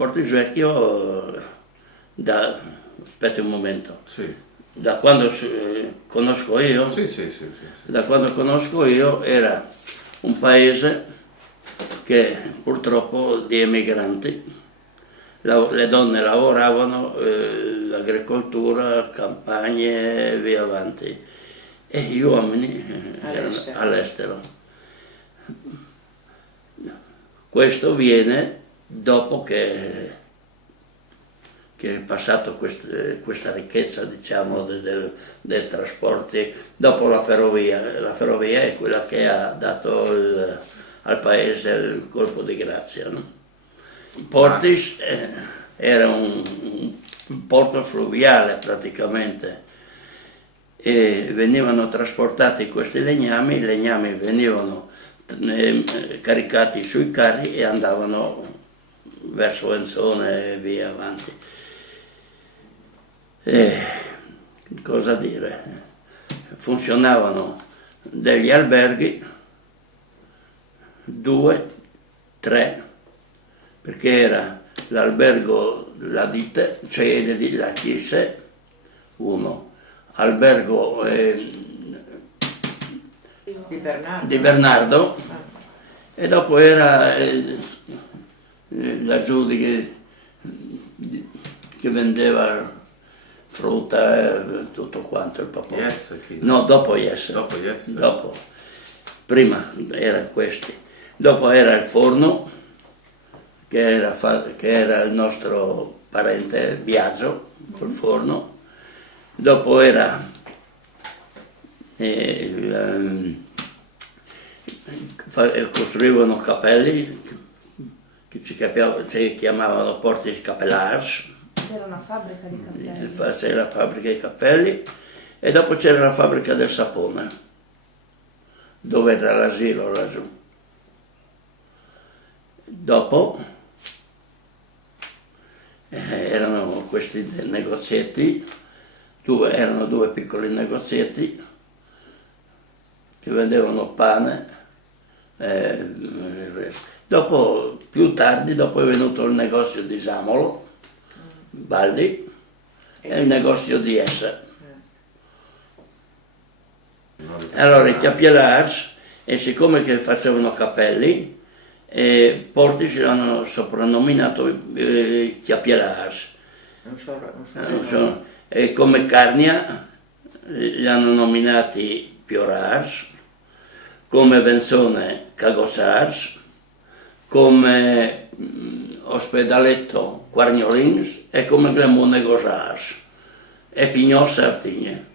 Portisvecchio, aspetti un momento, Sì. da quando conosco io, Sì. da quando conosco io era un paese che purtroppo di emigranti, le donne lavoravano, agricoltura, campagne e via avanti, e gli uomini erano all'estero. Questo viene dopo che è passato questa ricchezza, diciamo, dei trasporti, dopo la ferrovia. La ferrovia è quella che ha dato al paese il colpo di grazia, no? Portis era un porto fluviale praticamente, e venivano trasportati questi legnami, i legnami venivano caricati sui carri e andavano verso Enzone e via avanti. Cosa dire? Funzionavano degli alberghi, 2, 3, perché era l'albergo La Dite, cioè la Chiese, 1, albergo di Bernardo, e dopo era laggiù che vendeva frutta e tutto quanto, il papà. Yes, no, dopo Yes. Dopo. Prima erano questi. Dopo era il forno, che era il nostro parente Biagio, col forno. Dopo era costruivano cappelli, che ci chiamavano Portis Capellars. C'era una fabbrica di cappelli. C'era la fabbrica di cappelli, e dopo c'era la fabbrica del sapone, dove era l'asilo laggiù. Dopo erano questi negozietti, erano 2 piccoli negozietti che vendevano pane, il resto. Dopo, più tardi, dopo è venuto il negozio di Samolo, Baldi, e il negozio di Essa. Allora i Chiapielars, e siccome che facevano cappelli, Portis l'hanno soprannominato Chiapielars. E come Carnia li hanno nominati Piorars, come Venzone Cagossars, come Ospedaletto Quargnolins e come Glemone Gosars e Pignol Sartigne.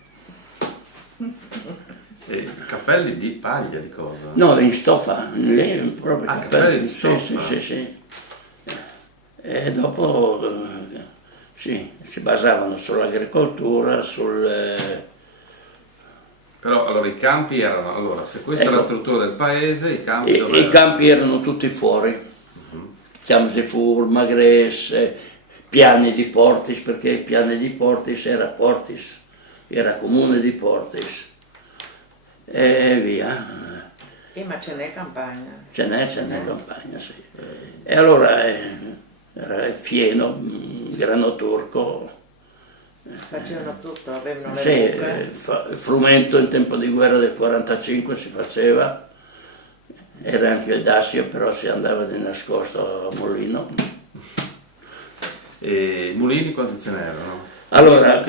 Cappelli di paglia, di cosa? No, in stoffa, lì proprio cappelli di stoffa? Sì. E dopo sì, si basavano sull'agricoltura, Però allora i campi erano, allora se questa è la struttura del paese, i campi dove i campi erano tutti fuori, Chiamsefur, Magres, Piani di Portis, perché Piani di Portis, era comune di Portis, e via. Ma ce n'è campagna? Ce n'è campagna, sì. E allora era il fieno, grano turco. Facevano tutto, avevano le Sì, buche. frumento in tempo di guerra del 45 si faceva, era anche il dassio, però si andava di nascosto a mulino. E i mulini quanti ce n'erano? Allora,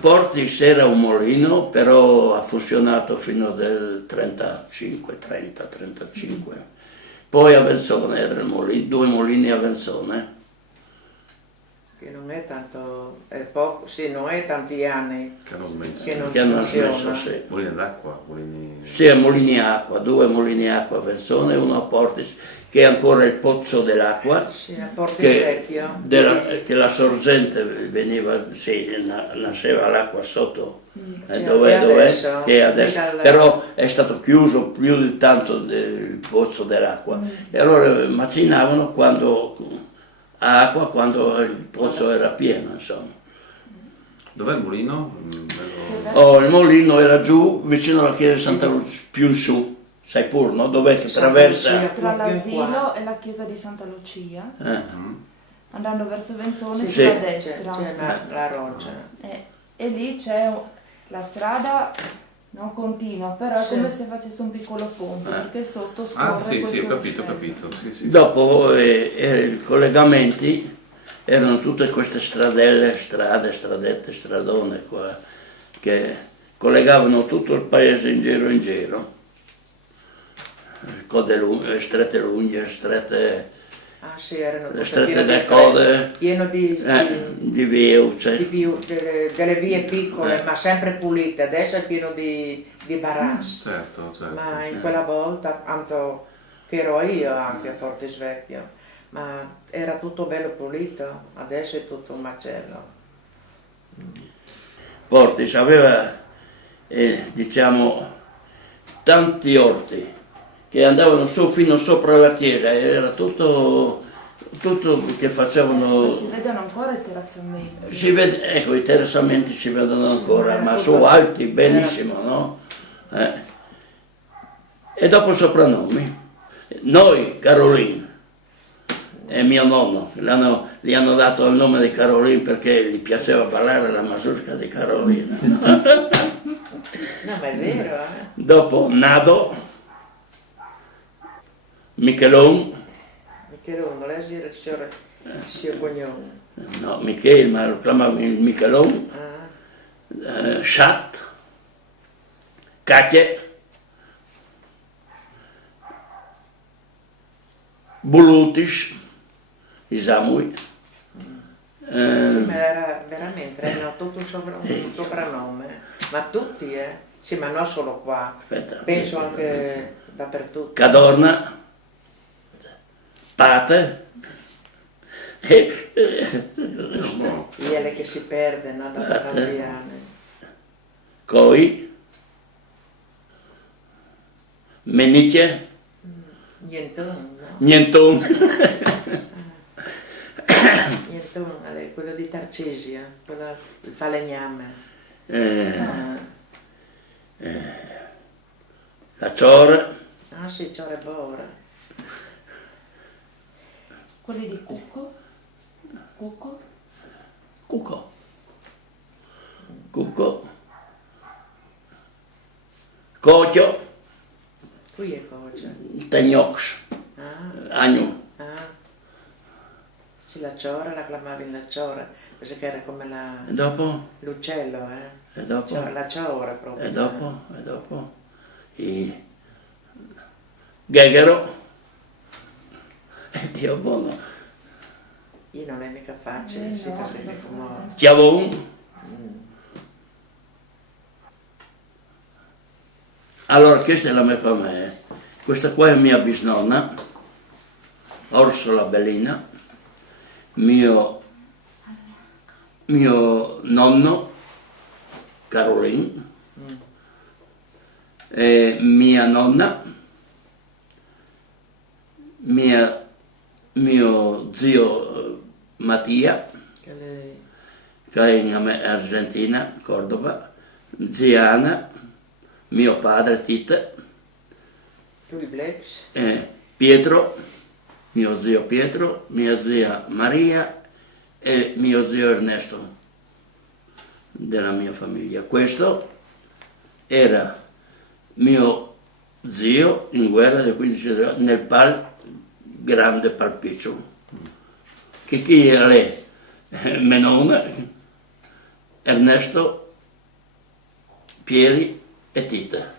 Portis era un mulino, però ha funzionato fino al 35. Poi a Venzone erano 2 mulini a Venzone. Che non è tanto, è poco, sì, non è tanti anni Che hanno smesso. Che hanno smesso, sì. Mulini d'acqua, mulini... Sì, a mulini acqua, 2 mulini acqua a Venzone e 1 a Portis, che è ancora il pozzo dell'acqua, sì, a Portisvecchio. che la sorgente veniva, sì, nasceva l'acqua sotto, Sì, dov'è, che adesso, dal... però è stato chiuso più di tanto il pozzo dell'acqua, e allora macinavano quando il pozzo era pieno, insomma. Dov'è il mulino? Il mulino era giù, vicino alla chiesa di Santa Lucia, più in su, sai pur, no? Dov'è che attraversa? Tra l'asilo e la chiesa di Santa Lucia. andando verso Venzone Sì, sulla sì. destra. C'è la roccia. E lì c'è la strada non continua, però è Sì. come se facesse un piccolo ponte, perché sotto scorre Ah sì, questo sì, ho capito, ho ruscello. capito. Sì, sì, Dopo i collegamenti erano tutte queste stradelle, stradette, stradone qua, che collegavano tutto il paese in giro. Code lunghe, strette lunghe, strette, Ah sì, erano le tutte strette piene delle di code, pieno di vieuce. delle vie piccole, ma sempre pulite. Adesso è pieno di baras. certo. Ma in quella volta, tanto che ero io anche a Fortisvecchio, ma era tutto bello pulito, adesso è tutto un macello. Portis aveva, diciamo, tanti orti che andavano su fino sopra la chiesa, era tutto che Ma facevano. si vedono ancora i terrazzamenti. Si vede, ecco, i terrazamenti si vedono ancora, ma su alti benissimo, no? E dopo soprannomi. Noi, Caroline, e mio nonno, gli hanno dato il nome di Caroline perché gli piaceva ballare la mazurka di Carolina. No, ma è vero, Dopo Nado, Michelon, Michelone, lei si era il suo cognome. no, Michele, ma lo chiamavano il Michelon, Ah, Schat, Katje, Bulutis, Isamui. sì, ma era veramente, erano tutto un soprannome, ma tutti, sì, ma non solo qua, Aspetta, penso anche dappertutto. Cadorna, Pate, Iele che si perde, no, dopo tanti anni. Coi, Meniche, Nientone, no? Nienton, Nientone, quello di Tarcisia, quello il falegname. la Ciora, Ah sì, c'è Bora. Quelli di Cucco? Cucco? Cucco, Cocio, Qui è cosa. Tegnox, Ah, Agno, sì, la ciora, la chiamavi la ciora, penso che era come e dopo, l'uccello, e dopo, La ciora proprio. e dopo, i Ghegero, e Dio buono, Io non è mica facile, No, sì, perché no, come... Chiavon. Allora, questa è la mia famiglia. Questa qua è mia bisnonna, Orsola Bellina, mio nonno, Caroline, e mia nonna, mio zio Mattia, che è in Argentina, Cordoba, zia Anna, mio padre Tite, Tu i Blacks? Pietro, mio zio Pietro, mia zia Maria e mio zio Ernesto della mia famiglia. Questo era mio zio in guerra del 15 nel grande Palpiccio, che chi era lei? Menone, Ernesto, Pieri e Tita.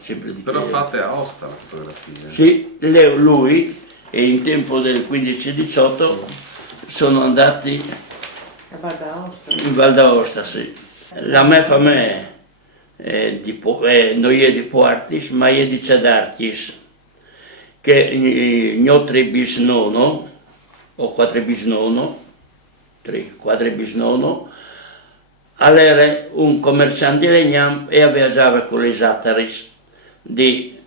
Sempre di Però Pieri. fate a Aosta la fotografia. Sì, lui e in tempo del 15-18 sono andati A Val d'Aosta? in Val d'Aosta, sì. La mia famiglia non è di Poartis, ma è di Cedarchis, che il nostro bisnonno, o quattro bisnonno, era un commerciante di legname e viaggiava con le Zattaris di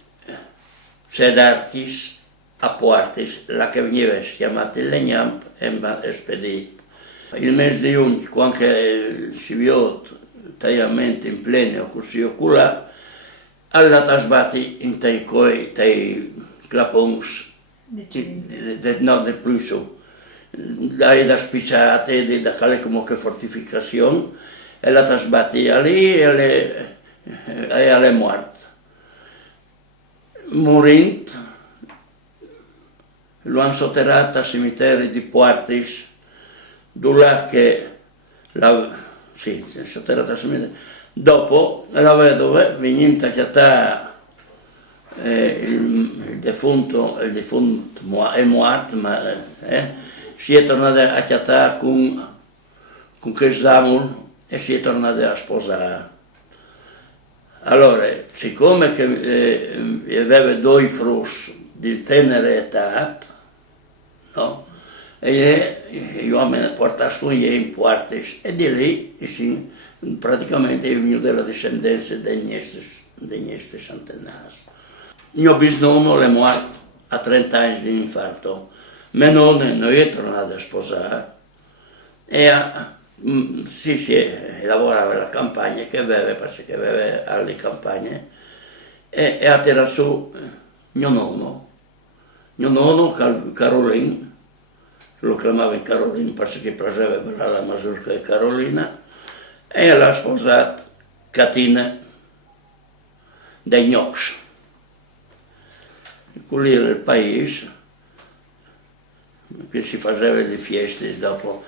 Cedarchis a Poartis, la che veniva chiamata il legname e spedita. Il mese di giugno, quando si vede tagliamento in pleno così oculare, alla tasbati in tai clapons, no, del più su. Hay da spicciate, da cale come che fortificazione, e la trasbattia lì e alle morte. Morint, lo hanno sotterrato al cimitero di Poartis, dove che sotterrato al cimitero. Dopo la vedova veniva a chiamare il defunto è morto, ma si è tornato a chiamare con che Samuel e si è tornato a sposare. Allora, siccome che aveva due figli di tenera età, no? E gli uomini portarono in Poartis e di lì praticamente è venuto della discendenza degli nostri centenari. Mio bisnonno è morto a 30 anni di infarto, mio nonno non è tornato a sposare e lavorava alla campagna che aveva, perché aveva alle campagne, e ha tirato su mio nonno Carolin, lo chiamava Carolin perché piaceva la mazurka di Carolina, e l'ha sposato Catina dei Gnox. Quelli era il paese che si faceva le feste dopo,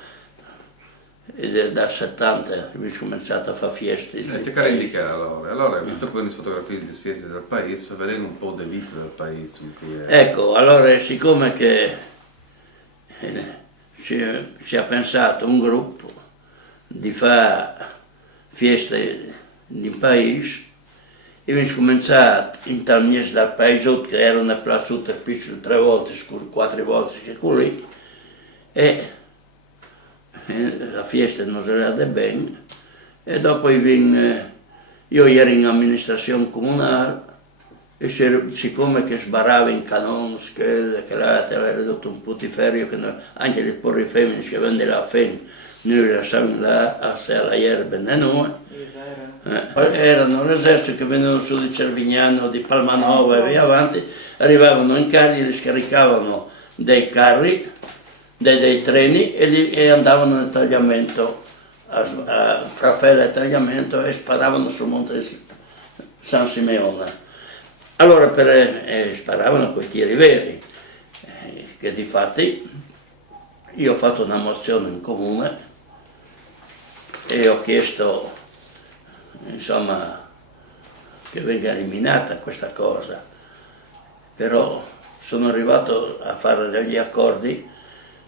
dal 70 mi sono cominciato a fare feste. Cercare di indicare allora, visto che le fotografie di feste del paese, fa vedere un po' di vita del paese. Ecco, allora siccome che si è pensato un gruppo di fare feste nel paese, e abbiamo cominciato in tal mese dal paese che erano piaciute 3 volte, 4 volte che quelli, e la festa non si era bene, e dopo io ero in amministrazione comunale e siccome che sbarava in canone, schede, che era ridotto un putiferio, che anche le porre femmine che vengono la femmina, noi le lasciavamo là a la erba e noi. Erano l'esercito che venivano su di Cervignano, di Palmanova e via avanti, arrivavano in carri, li scaricavano dei carri, dei treni e andavano nel tagliamento, a Frafella e tagliamento, e sparavano sul monte San Simeone. Allora sparavano quei tiri veri, che difatti io ho fatto una mozione in comune e ho chiesto, insomma, che venga eliminata questa cosa, però sono arrivato a fare degli accordi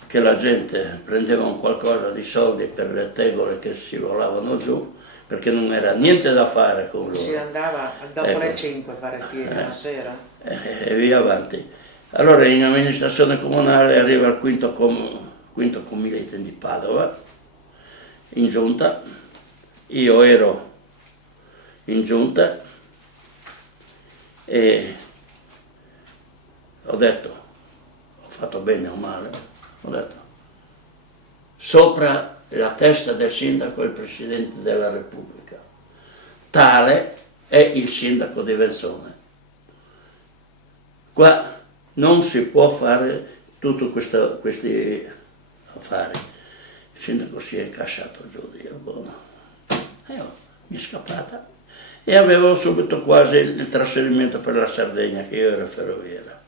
che la gente prendeva un qualcosa di soldi per le tegole che si volavano giù, perché non era niente da fare con loro. Si andava dopo le 5 a fare piede la sera. E via avanti. Allora in amministrazione comunale arriva il quinto comilite di Padova, in giunta, io ero in giunta e ho detto, ho fatto bene o male, ho detto, sopra la testa del sindaco è il Presidente della Repubblica, tale è il sindaco di Versone. Qua non si può fare tutti questi affari. Il sindaco si è casciato giù, Dio buono. Mi è scappata e avevo subito quasi il trasferimento per la Sardegna, che io ero ferroviera.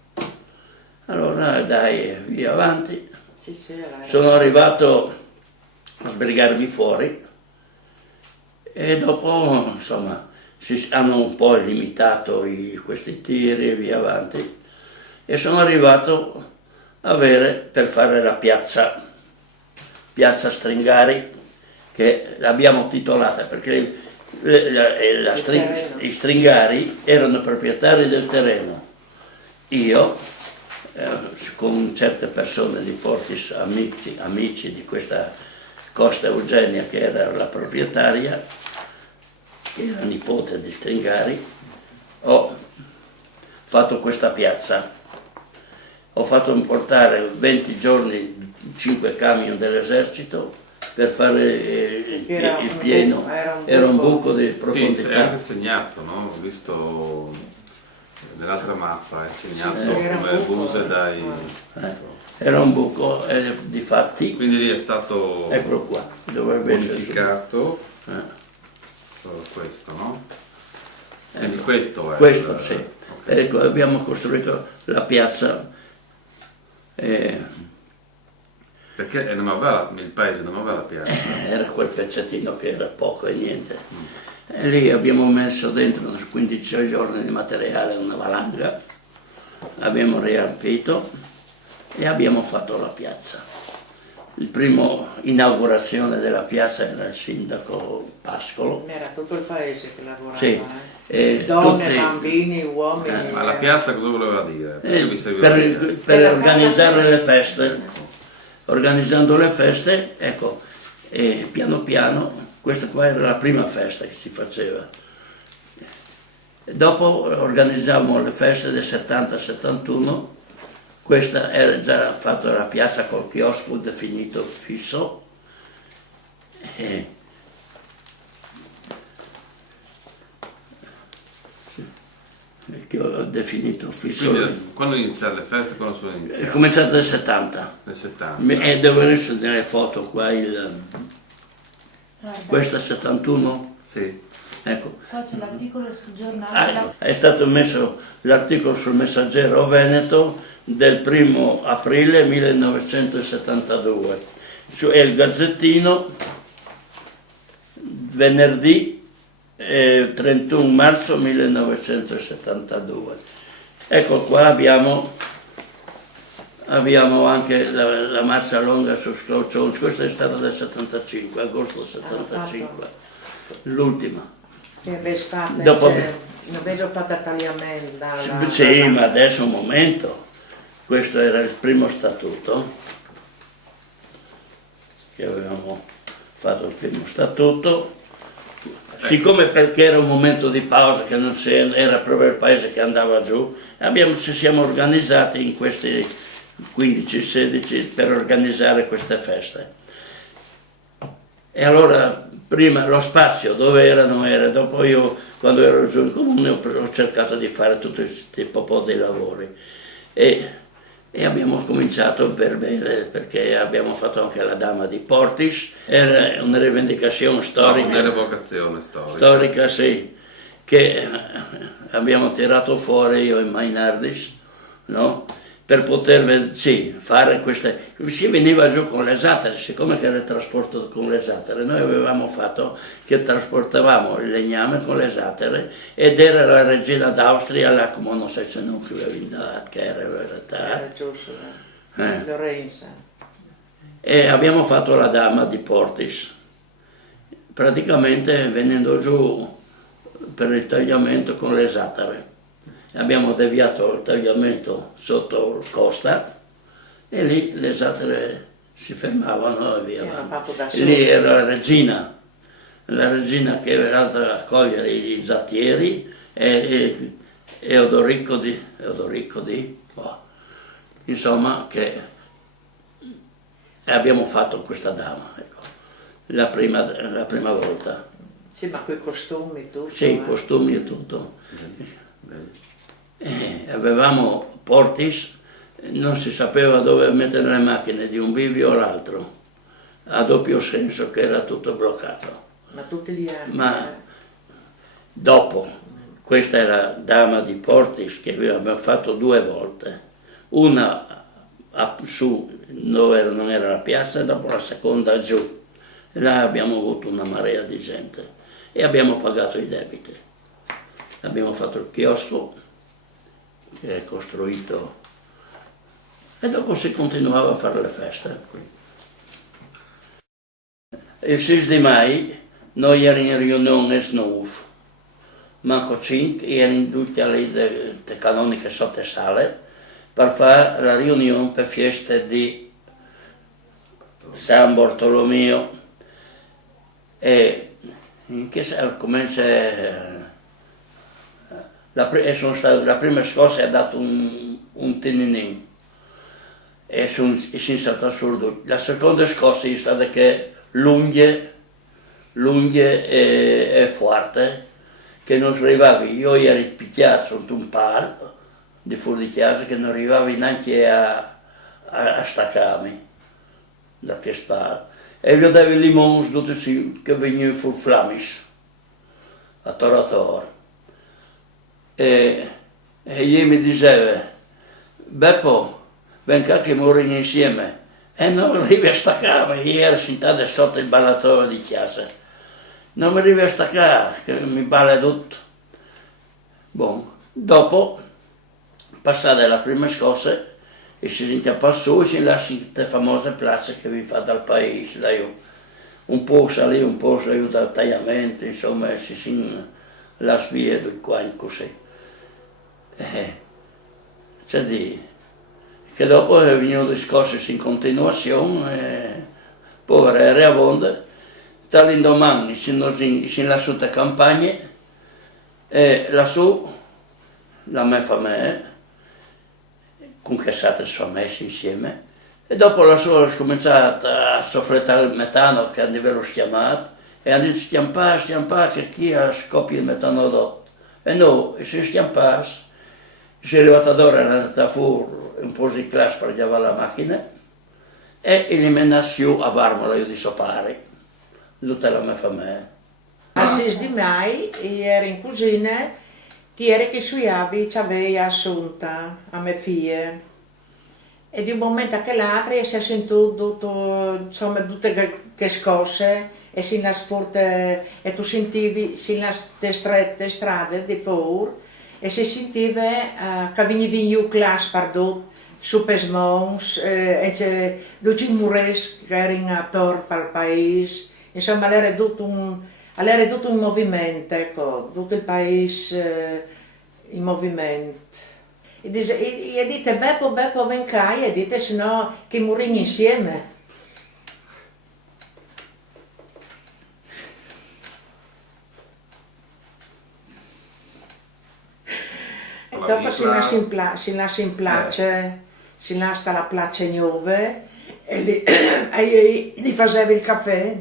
Allora dai, via avanti. Sono arrivato a sbrigarmi fuori e dopo, insomma, si hanno un po' limitato questi tiri e via avanti, e sono arrivato per fare la piazza Stringari, che l'abbiamo titolata perché i Stringari erano proprietari del terreno. Io, con certe persone di Portis, amici di questa Costa Eugenia, che era la proprietaria, che era nipote di Stringari, ho fatto questa piazza. Ho fatto importare 20 giorni 5 camion dell'esercito per fare il pieno, era un buco di profondità. Sì, è anche segnato, no? Ho visto nell'altra mappa, è segnato come buse dai... era un buco e difatti, Quindi lì è stato eccolo qua, dovrebbe essere bonificato solo questo, no? Quindi questo è... questo, sì. ok. Ecco, abbiamo costruito la piazza. Perché il paese non aveva la piazza. Era quel pezzettino che era poco e niente. E lì abbiamo messo dentro 15 giorni di materiale, una valanga, abbiamo riempito e abbiamo fatto la piazza. Il primo inaugurazione della piazza era il sindaco Pascolo. Era tutto il paese che lavorava. Sì, e Donne, tutti- bambini, uomini. Ma la piazza cosa voleva dire? Perché vi serviva la per, piazza? per organizzare le feste. Organizzando le feste, ecco, e piano piano, questa qua era la prima festa che si faceva. Dopo organizzavamo le feste del 70-71, questa era già fatta la piazza col chiosco definito fisso. Che ho definito fisso. Quindi quando iniziare le feste, quando sono È iniziate? cominciato nel 70. Nel 70. E devo essere delle foto qua, Guarda, questo è 71, Sì. ecco. qua c'è l'articolo sul giornale. Ecco, è stato messo l'articolo sul Messaggero Veneto del 1° aprile 1972, è il Gazzettino venerdì 31 marzo 1972. Ecco qua abbiamo anche la marcia lunga su Sclaucione, questa è stata del 75, agosto 75, l'ultima. Che avete Dopo- non vedo fatta tagliamento dalla... Sì, ma adesso un momento, questo era il primo statuto, che avevamo fatto il primo statuto, siccome perché era un momento di pausa, che non era proprio il paese che andava giù, ci siamo organizzati in questi 15-16 per organizzare queste feste. E allora prima lo spazio dove era non era, dopo io quando ero giù in comune ho cercato di fare tutti questi po' di lavori e abbiamo cominciato per bene, perché abbiamo fatto anche la Dama di Portis, era una rivendicazione storica. Una vocazione storica. Storica, sì, che abbiamo tirato fuori io e Mainardis, no? Per poter fare queste... Si veniva giù con le zattere, siccome che era il trasporto con le zattere, noi avevamo fatto che trasportavamo il legname con le zattere ed era la regina d'Austria, la come non so se non che era in realtà. Era giusto, Lorenza. E abbiamo fatto la Dama di Portis, praticamente venendo giù per il tagliamento con le zattere. Abbiamo deviato il tagliamento sotto Costa e lì le zattere si fermavano e via. Era fatto da Lì solo. era la regina che era andata a raccogliere i zattieri e Odorico di insomma, che abbiamo fatto questa dama, ecco, la prima volta. Sì, ma quei costumi e tutto. Sì, costumi e tutto. Avevamo Portis, non si sapeva dove mettere le macchine di un bivio all'altro, a doppio senso che era tutto bloccato. Ma tutti gli anni. Ma dopo, questa era Dama di Portis che abbiamo fatto 2 volte, una su dove non era la piazza e dopo la seconda giù. E là abbiamo avuto una marea di gente e abbiamo pagato i debiti. Abbiamo fatto il chiosco che è costruito e dopo si continuava a fare le feste. Il 6 di mai noi eravamo in riunione a 9, manco 5, erano tutti alle canoniche sotto sale per fare la riunione per feste di San Bartolomeo e in che comincia la prima scossa ha dato un teninin e sono stato assurdo. La seconda scossa è stata che lunghe e forte, che non arrivavi, io ero picchiato sotto un palo di fuori di casa che non arrivavi neanche a a staccarmi da che parte. E vedevo i limoni tutti che venivano sul Flamish, a Torator. E io mi diceva, Beppo, venga che moriamo insieme. E non arrivi a staccarmi, io ero sentato sotto il ballatoio di chiesa. Non mi arrivi a staccare, che mi balla tutto. Bon, dopo, passate la prima scossa, e si sentiamo su e si lascia questa famosa piazza che vi fa dal paese. Dai, un po' salì, un po' salì dal tagliamento, insomma, si la svia del qua così. C'è di che dopo è venuto discorso in continuazione, poi era a Vonda, dall'indomani si lassù da campagna, e lassù la mia famiglia, con che è stata messi insieme, e dopo lassù ho cominciato a soffrettare il metano che avevano chiamato, e hanno detto stiampare, che chi ha scoppia il metano dotto. E no, e si stiampare, si è arrivato ad ora, è andata fuori un po' di classe per chiamare la macchina, e eliminazione a Varmola, io di Sopari, tutta la mia famiglia. Al 6 di maio ero in cucina, che era che sui abiti ci aveva assunta a mia figlia. E di un momento che l'altro si è sentito insomma, tutte che scosse, e si e tu sentivi le strette strade di fuori, e si sentiva che veniva in classe pardot, su pesmons, e c'è Luigi Mures che era in attor per il paese, insomma era tutto un movimento, ecco, tutto il paese in movimento. E dite Beppo venga, e dite se no che moriamo insieme. E dopo si lascia in place, si lascia la place nuova, e gli faceva il caffè,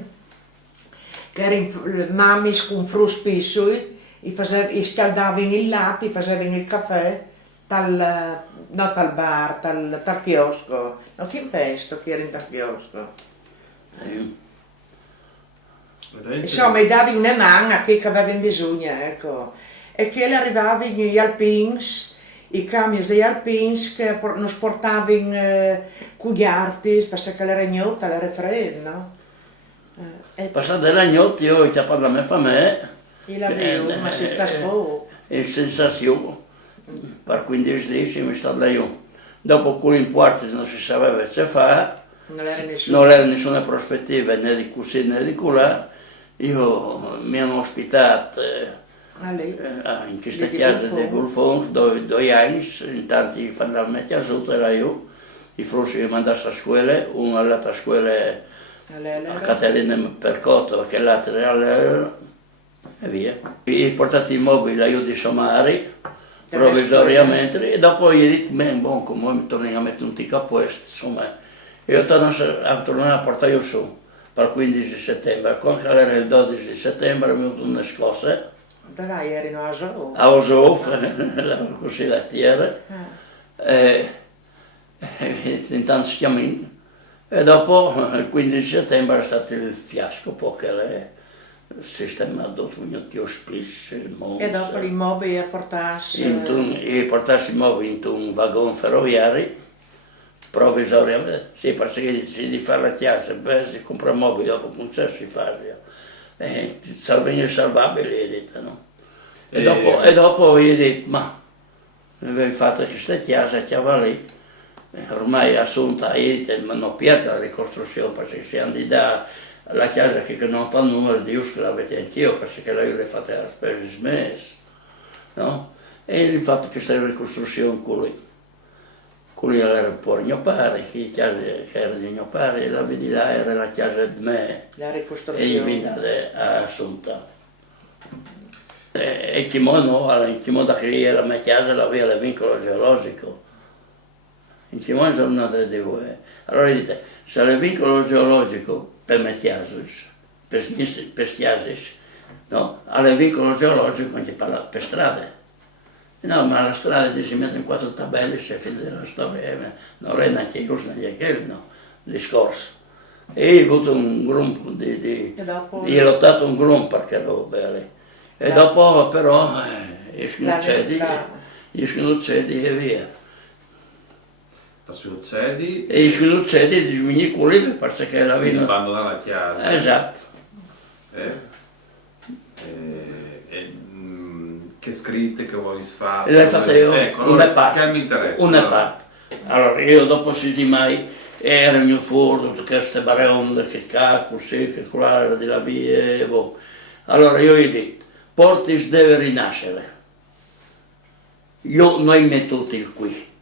che era in mamis con fruspisso, gli scaldava il latte, gli faceva il caffè, non dal bar, dal chiosco. No, chi pensa che era in dal chiosco? Insomma, gli davi una mano a chi aveva bisogno, ecco. E che arrivava gli alpins, i camion degli alpins che non portavano con gli arti, perché era gnota, era freddo, no? Passate la notte io ho chiamato la mia famiglia. E la vedo, ma si sta spo. E sensazione, per 15 giorni mi sta là io. Dopo quello in porta non si sapeva che fare, non era nessuna prospettiva né di così né di colà. Io mi hanno ospitato in questa chiesa di Gulfons 2 anni, intanto quando mi chiasuto era io, i frusci mi mandassero a scuola, uno all'altra scuola a Caterina Percotto, che l'altro era all'Era, e via. E portato i mobili io di Somari, provvisoriamente, e dopo gli ho detto, buon, come mi torno a mettere un tic a posto, insomma, e ho tornato a portare io su, per il 15 settembre, quando era il 12 settembre mi ho avuto una scossa, dai, erano a Osof. A Osof, così la tierra, intanto stiamo. E dopo il 15 settembre è stato il fiasco, perché le sistemato tutti gli ospizi, il mondo. E dopo i mobili a portarsi? Portarsi i mobili in un vagone ferroviario, provvisoriamente, sì, perché di fare la chiesa, si compra mobili, dopo non c'è si fa. Salvini salvabili, detto, no? E dopo gli ho detto, ma avevi fatto questa chiesa, chiava lì, ormai assunta, ma non piace la ricostruzione, perché se andi da la chiesa che non fa numero di Dio, che l'avete anch'io, perché io l'ho fatta a spese smesse, no? E ho fatto questa ricostruzione con lui era un po' mio padre, che era di mio padre, la vedi là era la chiesa di me, e io venne a Assunta. E in modo che la mia chiesa aveva il vincolo geologico, in che modo sono andate di voi. Allora dite, se il vincolo geologico per me chiesa, per chiesa, no? Ha il vincolo geologico anche per strade. No, ma la strada si mette in 4 tabelle, se finita la storia, non è neanche questo, neanche quello, no, il discorso. E ho avuto un gruppo E dopo? io ho lottato un gruppo perché roba lì. E dopo però escono cedi e via. La succedi E escono cedi di svigni quelli perché la quindi vita. abbandona la chiesa. Esatto. Che scritte che vuoi fare? Le ho fatte io, ecco, una allora, parte. che mi interessa? Una parte. Allora, io dopo si di mai ero in fuori, tutte queste baronde, che cacco, sì, che quella di la via, boh. Allora io gli ho detto, Portis deve rinascere. Io non ho mettuto il qui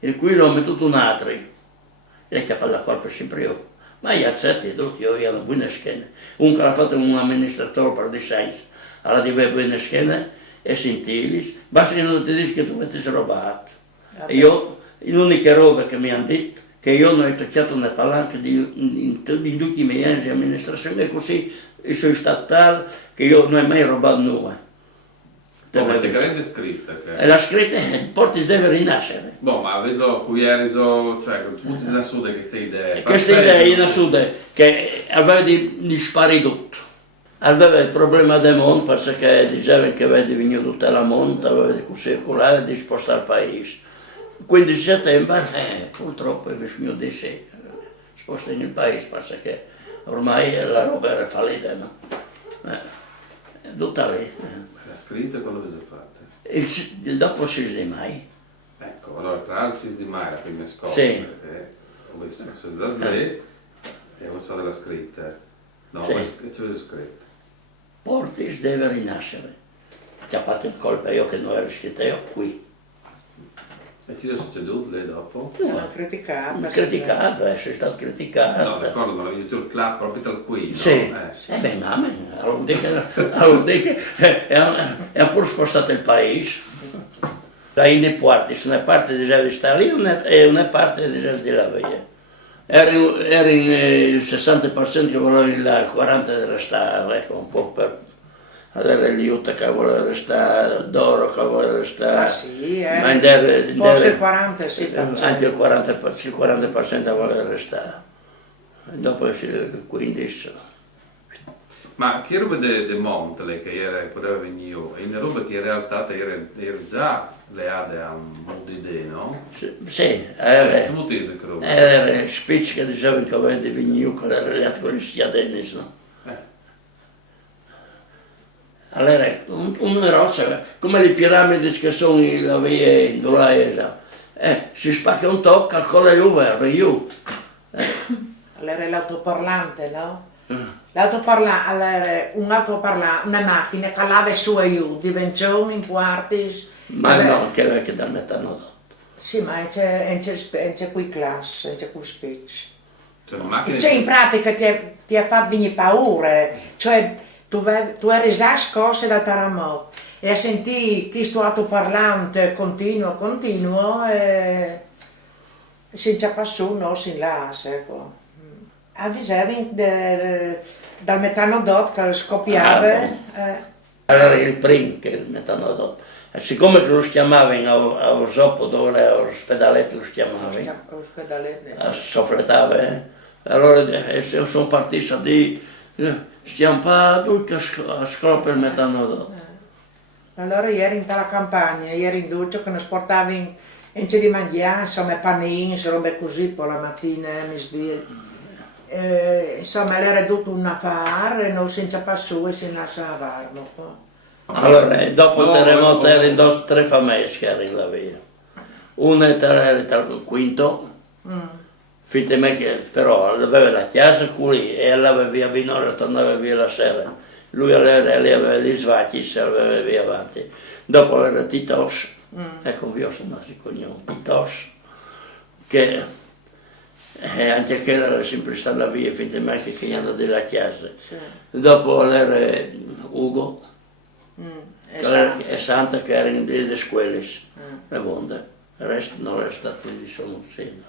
l'ho mettuto un altro, e che per la colpa sempre io. Ma gli accetti tutti, io ho buone schede. Comunque l'ha fatto un amministratore per di scienze, allora di buone schede e sentilis, basta che non ti dici che tu avete rubato. E io, l'unica roba che mi hanno detto, che io non ho toccato una palanca in tutti i miei anni di amministrazione, e così sono stato tale che io non ho mai rubato nulla. Praticamente scritta. E la scritta è Portis deve rinascere. Boh, ma avevo qui cioè, tutti da sud queste idee. Questa idea in sud che aveva di sparire tutto. Aveva il problema del mondo perché dicevano che aveva venuto tutta la monta, aveva di circolare e di spostare il paese. Il 15 settembre, purtroppo, il mio disse, sposta nel paese perché ormai la roba era fallita, no? Tutta lì. La scritta quando avete fatta? Dopo il 6 di maio. Ecco, allora tra il 6 di maio, la prima scuola, Sì. ho visto, se da lì, e ho so della scritta. No, Sì. ma ci avete scritto. Portis deve rinascere. Ti ha fatto in colpa io che non ero scritto io qui. E ti è succeduto lei dopo? Criticata. Criticato, sei stato criticato. No, d'accordo, ma avevi il club proprio dal qui, no? Sì, beh, ma allora dico che è pure spostato il paese. Da in dei parti, una parte diceva stare lì e una parte diceva di là via. Era il 60% che voleva il 40% restare, ecco, un po' per avere l'aiuto che voleva restare, d'oro che voleva restare. Ah sì, ma forse il 40, sì. Anche il 40% voleva restare. E dopo il 15%. Ma che roba di Montele che poteva venire, è una roba che in realtà era già leale a un modo di idee, no? Sì, Come ti dice che roba? era specie che dicevano che aveva di venire con era legato con gli stiadeni, no? Allora, una roccia, come le piramidi che sono la via in Dulaesa, si spacca un tocco, calcola io, va giù. Allora l'autoparlante, no? L'autoparlante, allora una macchina che lava su e giù, di Vencione in Quartis. Ma no, anche che dal metanodotto. Sì, ma c'è qui classe, c'è qui specie. Cioè, Cioè in pratica ti ha fatto venire paura, cioè tu eri già scosse dal terremoto e a sentire questo altoparlante continuo e senza passato no, sin là, ecco. A dicevano dal metanodotto che scoppiava. Allora il primo che è il metanodotto. E siccome lo chiamavano a Zoppo, dove era l'ospedale, lo chiamavano, soffrettava, allora sono partito di stiampato che scopre il metanodotto. Allora ieri in tale campagna, ieri in Duccio che non portavano in c'è di mangiare, insomma panini, robe così per la mattina, misdì. Insomma era tutto un affare, non senza passare e si lasciava varmo. Allora, dopo il terremoto erano 3 famiglie che erano là via. Una era il quinto, finché me che però aveva la chiesa qui e andava via Binore e tornava via la sera. Lui aveva gli svacchi, si aveva via avanti. Dopo era Titos, ecco io sono nato il cognome, Titos, che anche che era sempre stata via finché me che gli andava della chiesa. Sì. Dopo era Ugo. E Santa che erano delle scuole, le bonde, il resto non è stato quindi sono sì,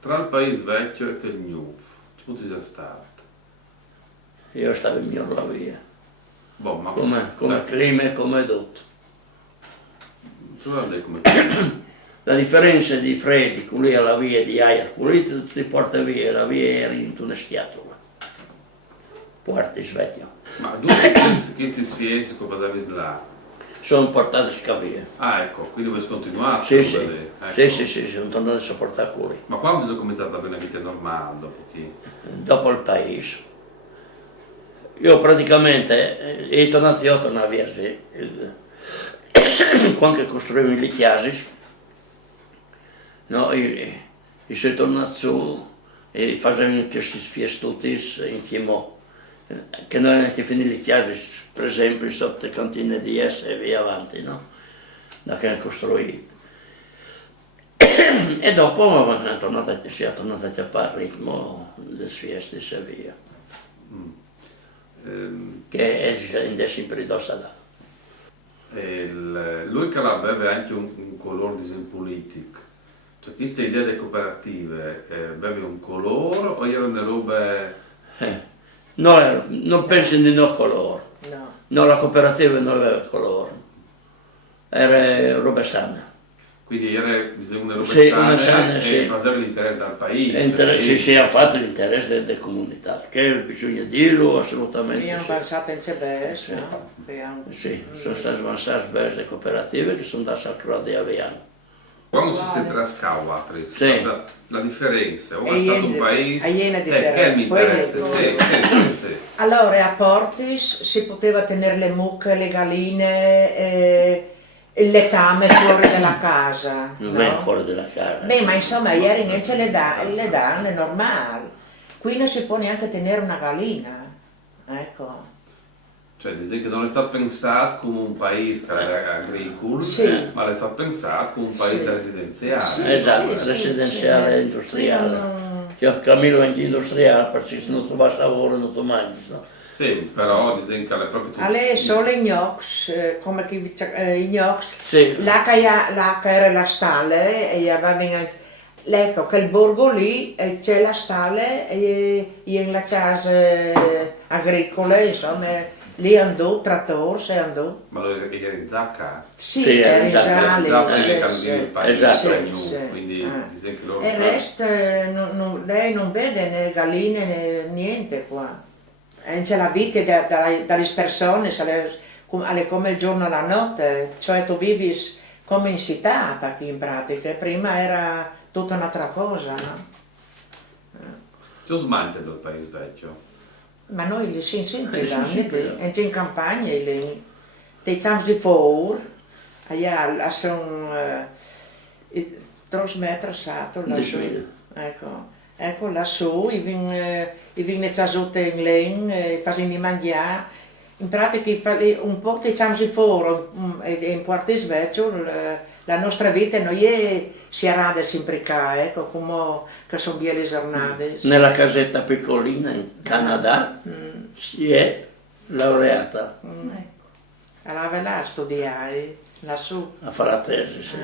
tra il paese vecchio e il nuovo, come ti sei stato? Io stavo in mio la via, Boh, ma come clima e come tutto. Tu guardi come te. La differenza di Freddy, con lui alla via di aia, con lui ti porta via, la via era in una schiatola. Porti sveglia. Ma questi sfiesi come facevi là? Sono portati a via. Ah, ecco, quindi vuoi continuare? Sì, sì. Ecco. Sì, sono tornato a sopportare con lui. Ma quando hai cominciato a avere una vita normale dopo chi? Dopo il paese. Io praticamente, io tornavo via, quando costruivo le case, no, io sono tornato su e facevo questi fiestuti in Chiemò, che noi anche finire le case, per esempio, sotto le cantine di S e via avanti, no? Da che hanno costruito. E dopo si è tornato a chiappare il ritmo delle fieste e via. Che è sempre dosso là. Lui che aveva anche un colore politico, cioè questa idea delle cooperative aveva un colore o erano robe? No, non penso di no colore. No. La cooperativa non aveva colore, era roba sana. Quindi era una roba Sì, sana, una sana, e sì. faceva l'interesse del paese. Sì, ha fatto l'interesse della comunità, che bisogna dirlo assolutamente. Abbiamo Sì. avanzato in CBS, Sì. no? Sì, sono state avanzate bene le cooperative che sono andate al Croce di Aviano. Quando si sente la scava, Sì. la differenza, o E è stato un iene- paese, e iene che differenza. mi interessa, Poi sì. Allora, a Portis si poteva tenere le mucche, le galline, il letame fuori dalla casa. Non no? vengono fuori dalla casa. Beh, ma insomma, ieri non ce le danno, è normale. Qui non si può neanche tenere una gallina. Ecco. Cioè, dice che non è stato pensato come un paese che era agricolo, Sì. ma è stato pensato come un paese Sì. residenziale. Sì. Esatto, sì, residenziale sì. e industriale. Qui non- Cioè, Camillo è industriale, perché se non trovi lavoro non ti mangi, no? Sì, però dice che è proprio tutto. Alle solo i gnox, come chi i gnox, Sì. là che era la stalle e aveva ecco che il borgo lì c'è la stalle e in la casa agricola, insomma, lì andò, trattore, se andò. Ma lo era in Zacca. Sì, era in esatto. Gialli, Zacca sì, è il sì. paese Esatto. spagnolo, Sì, quindi dice che loro... E il resto, lei non vede né galline né niente qua. E c'è la vita dalle persone, alle come il giorno e la notte, cioè tu vivi come in città qui in pratica, prima era tutta un'altra cosa, no? C'è smante del paese vecchio. Ma noi lì siamo sempre Sì, là, sì, e c'è in campagna lì, diciamo di fuori, allà sono 3 metri stato lassù, ecco lassù, io vengo casato in lì, facendo di mangiare, in pratica un po' diciamo di fuori, in Porto Sveccio, la nostra vita noi si arrada sempre qua, ecco, come che sono belle le giornate. Nella casetta piccolina in Canada si è laureata Allora là a studiare, lassù. a fare la tesi, sì.